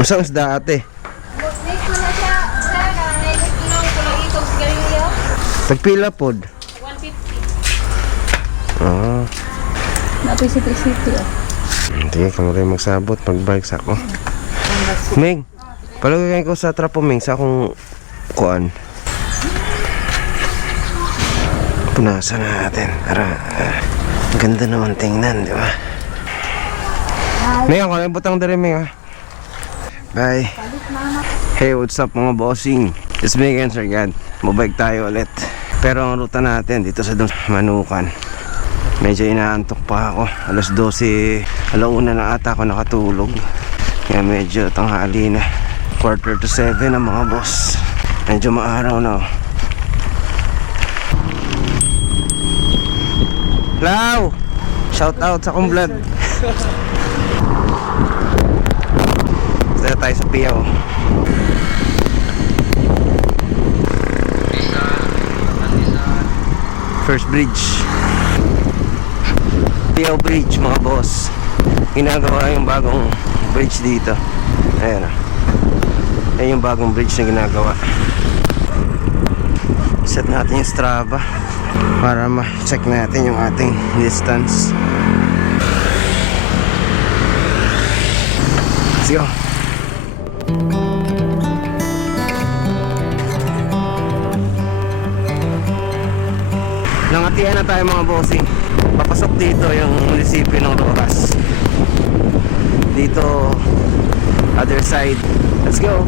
Usang isda ate. Tagpila pod. 150. Ah. Napoy city ah. Hindi ka mo rin magsabot. Mag-bike sa ako. Ming, palagay ko sa trapo Ming sa akong kuan. Punasan natin. Para ganda naman tingnan, di ba? Ming, ako na butang dari Ming ha. Bye. Hey, what's up mga bossing? It's me again, Sir Gad. Mabike tayo ulit. Pero ang ruta natin dito sa Manukan. Medyo inaantok pa ako. Alas 12, alauna na ata ako nakatulog. Kaya medyo tanghali na. 6:45 na mga boss. Medyo maaraw na. Lau! Shout out sa kong vlog. Dito tayo sa Piyaw. First bridge. Piyaw Bridge mga boss. Ginagawa yung bagong bridge dito. Ayan o. Ayan yung bagong bridge na ginagawa. Set natin yung Strava para ma-check natin yung ating distance. Let's go. Nangatian na tayo mga bossing. Papasok dito yung munisipyo ng Rojas. Dito other side. Let's go.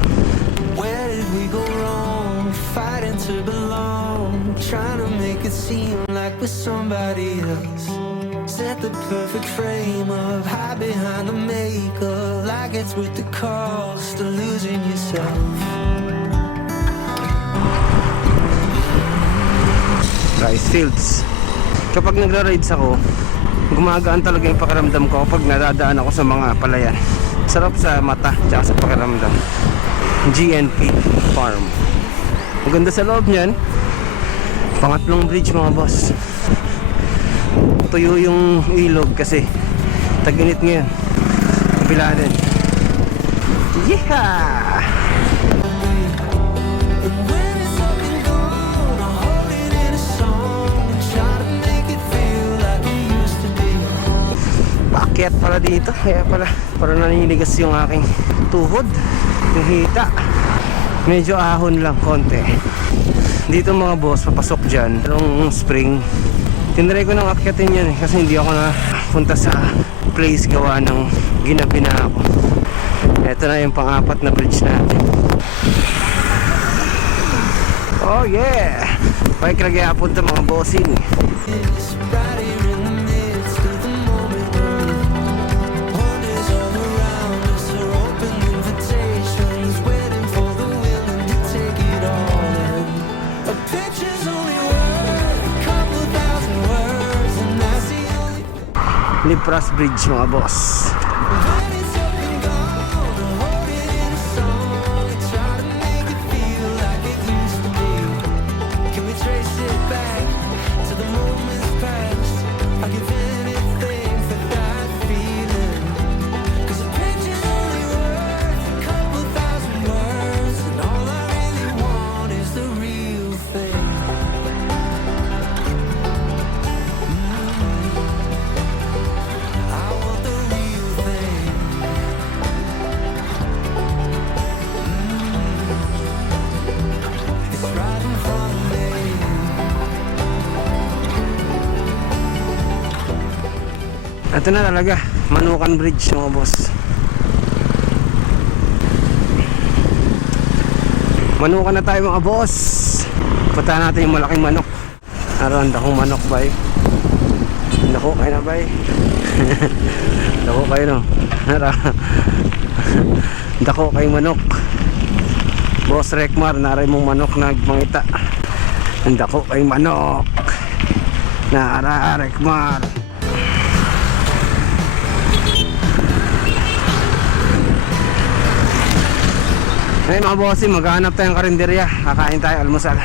Where did we go wrong? Fighting to belong, trying to make it seem like we're somebody else. Set the perfect frame up, hide behind the makeup, like it's with the cost of losing yourself. Rice fields. Kapag nagra-rides ako, gumagaan talaga yung pakiramdam ko kapag nadadaan ako sa mga palayan. Sarap sa mata tsaka sa pakiramdam. GNP Farm. Ang ganda sa loob niyan. Pangatlong bridge mga boss. Tuyo yung ilog kasi tag-init ngayon. Kabila din. Yeah! Paakyat pala dito. Kaya pala para naninigas yung aking tuhod. Yung hita. Medyo ahon lang konti. Dito mga boss, papasok dyan nung spring. Tinry ko nang akyatin yan kasi hindi ako na punta sa place gawa ng ginabi na ako. Ito na yung pang-apat na bridge natin. Oh yeah! Bike lagi punta mga bossing. Lipras Bridge mga boss. Ito na talaga, Manukan Bridge mga boss. Manukan na tayo mga boss. Punta natin yung malaking manok. Naroon akong manok bay. Dako kayo na bay. Dako kayo no. Dako kayo manok. Boss Rekmar, naray mong manok nagmangita. Dako kayo manok. Nara Rekmar. Ngayon mga bossing, maghanap tayong karinderya. Kakain tayo almusal.